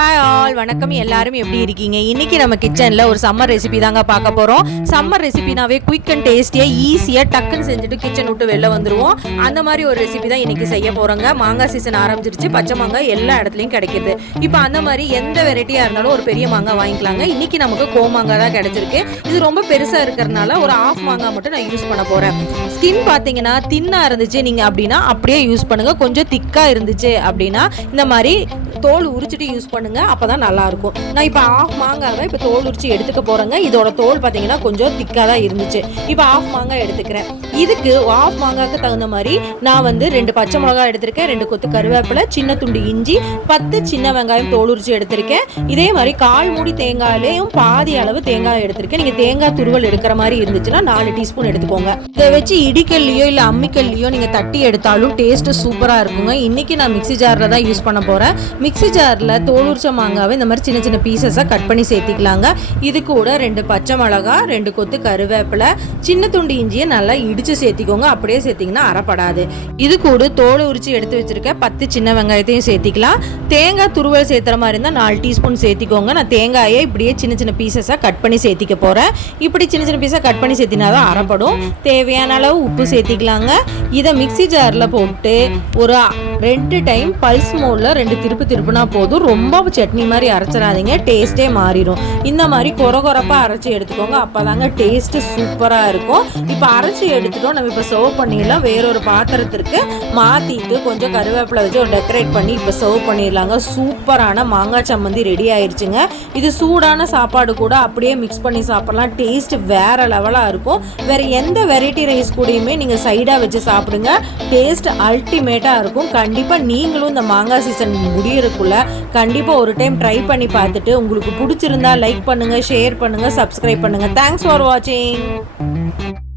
Hi all வணக்கம். எல்லாரும் எப்படி இருக்கீங்க? இன்னைக்கு நம்ம கிச்சனில் ஒரு சம்மர் ரெசிபி தாங்க பார்க்க போகிறோம் சம்மர் ரெசிபினாவே குயிக் அண்ட் டேஸ்டியாக ஈஸியாக டக்குன்னு செஞ்சுட்டு கிச்சன் விட்டு வெளில வந்துடுவோம் அந்த மாதிரி ஒரு ரெசிபி தான் இன்னைக்கு செய்ய போகிறோங்க மாங்காய் சீசன் ஆரம்பிச்சிருச்சு. பச்சை மாங்காய் எல்லா இடத்துலையும் கிடைக்கிது. இப்போ அந்த மாதிரி எந்த வெரைட்டியாக இருந்தாலும் ஒரு பெரிய மாங்காய் வாங்கிக்கலாங்க. இன்னைக்கு நமக்கு கோமாங்காய் தான் கிடைச்சிருக்கு. இது ரொம்ப பெருசாக இருக்கிறதுனால ஒரு ஆஃப் மாங்காய் மட்டும் நான் யூஸ் பண்ண போகிறேன் ஸ்கின் பார்த்தீங்கன்னா தின்னாக இருந்துச்சு நீங்கள் அப்படின்னா அப்படியே யூஸ் பண்ணுங்கள் கொஞ்சம் திக்காக இருந்துச்சு அப்படின்னா இந்த மாதிரி தோல் உரிச்சிட்டு யூஸ் பண்ணுங்க அப்பதான் நல்லா இருக்கும் நான் இப்போ ஆஃப் மாங்காவை இப்போ தோல் உரிச்சு எடுத்துக்க போறேங்க. இதோட தோல் பார்த்தீங்கன்னா கொஞ்சம் திக்காக தான் இருந்துச்சு. இப்போ ஆஃப் மாங்காய் எடுத்துக்கிறேன். இதுக்கு ஆஃப் மாங்காய்க்கு தகுந்த மாதிரி நான் வந்து ரெண்டு பச்சை மிளகாய் எடுத்திருக்கேன் ரெண்டு கொத்து கருவேப்பிலை சின்ன துண்டு இஞ்சி பத்து சின்ன வெங்காயம் தோல் உரிச்சு எடுத்திருக்கேன். இதே மாதிரி கால் மூடி தேங்காயிலையும் பாதி அளவு தேங்காய் எடுத்திருக்கேன். நீங்கள் தேங்காய் துருவல் எடுக்கிற மாதிரி இருந்துச்சுன்னா நாலு டீஸ்பூன் எடுத்துக்கோங்க. இதை வச்சு இடிக்கல்லையோ இல்லை அம்மிக்கல்லையோ நீங்கள் தட்டி எடுத்தாலும் டேஸ்ட்டு சூப்பராக இருக்குங்க. இன்னைக்கு நான் மிக்ஸி ஜாரில் தான் யூஸ் பண்ண போகிறேன் மிக்ஸி ஜாரில் தோலுரிச்ச மாங்காவை இந்த மாதிரி சின்ன சின்ன பீசஸாக கட் பண்ணி சேர்த்திக்கலாங்க. இது கூட ரெண்டு பச்சை மிளகா ரெண்டு கொத்து கருவேப்பிலை சின்ன துண்டு இஞ்சியை நல்லா இடித்து சேர்த்திக்கோங்க. அப்படியே சேர்த்திங்கன்னா அறப்படாது. இது கூட தோல் உரிச்சு எடுத்து வச்சிருக்க பத்து சின்ன வெங்காயத்தையும் சேர்த்திக்கலாம். தேங்காய் துருவல் சேர்த்துற மாதிரி இருந்தால் நாலு டீஸ்பூன் சேர்த்திக்கோங்க. நான் தேங்காயை இப்படியே சின்ன சின்ன பீசஸாக கட் பண்ணி சேர்த்திக்க போகிறேன் இப்படி சின்ன சின்ன பீஸாக கட் பண்ணி சேர்த்தினா தான் அறப்படும். தேவையான அளவு உப்பு சேர்த்திக்கலாங்க. இதை மிக்ஸி ஜாரில் போட்டு ஒரு ரெண்டு டைம் பல்ஸ் மோடில் ரெண்டு திருப்பு திருப்புனா போதும். ரொம்ப சட்னி மாதிரி அரைச்சிடாதீங்க. டேஸ்ட்டே மாறிடும் இந்த மாதிரி கொர கொரப்பாக அரைச்சி எடுத்துக்கோங்க. அப்போ தாங்க டேஸ்ட்டு சூப்பராக இருக்கும். இப்போ அரைச்சி எடுத்துட்டோம். நம்ம இப்போ சர்வ் பண்ணிடலாம். வேறொரு பாத்திரத்திற்கு மாற்றிட்டு கொஞ்சம் கருவேப்பிலை வச்சு ஒரு டெக்கரேட் பண்ணி இப்போ சர்வ் பண்ணிடலாங்க. சூப்பரான மாங்காய் சம்மந்தி ரெடி ஆயிடுச்சுங்க இது சூடான சாப்பாடு கூட அப்படியே மிக்ஸ் பண்ணி சாப்பிட்லாம். டேஸ்ட் வேற லெவலாக இருக்கும். வேற எந்த வெரைட்டி ரைஸ் கூடயுமே நீங்கள் சைடாக வச்சு சாப்பிடுங்க. டேஸ்ட் அல்டிமேட்டாக இருக்கும். கண்டிப்பாக நீங்களும் இந்த மாங்காய் சீசன் முடியறதுக்குள்ள கண்டிப்பாக ஒரு டைம் ட்ரை பண்ணி பார்த்துட்டு உங்களுக்கு பிடிச்சிருந்தா லைக் பண்ணுங்கள் ஷேர் பண்ணுங்கள் சப்ஸ்கிரைப் பண்ணுங்கள் தேங்க்ஸ் ஃபார் வாட்சிங்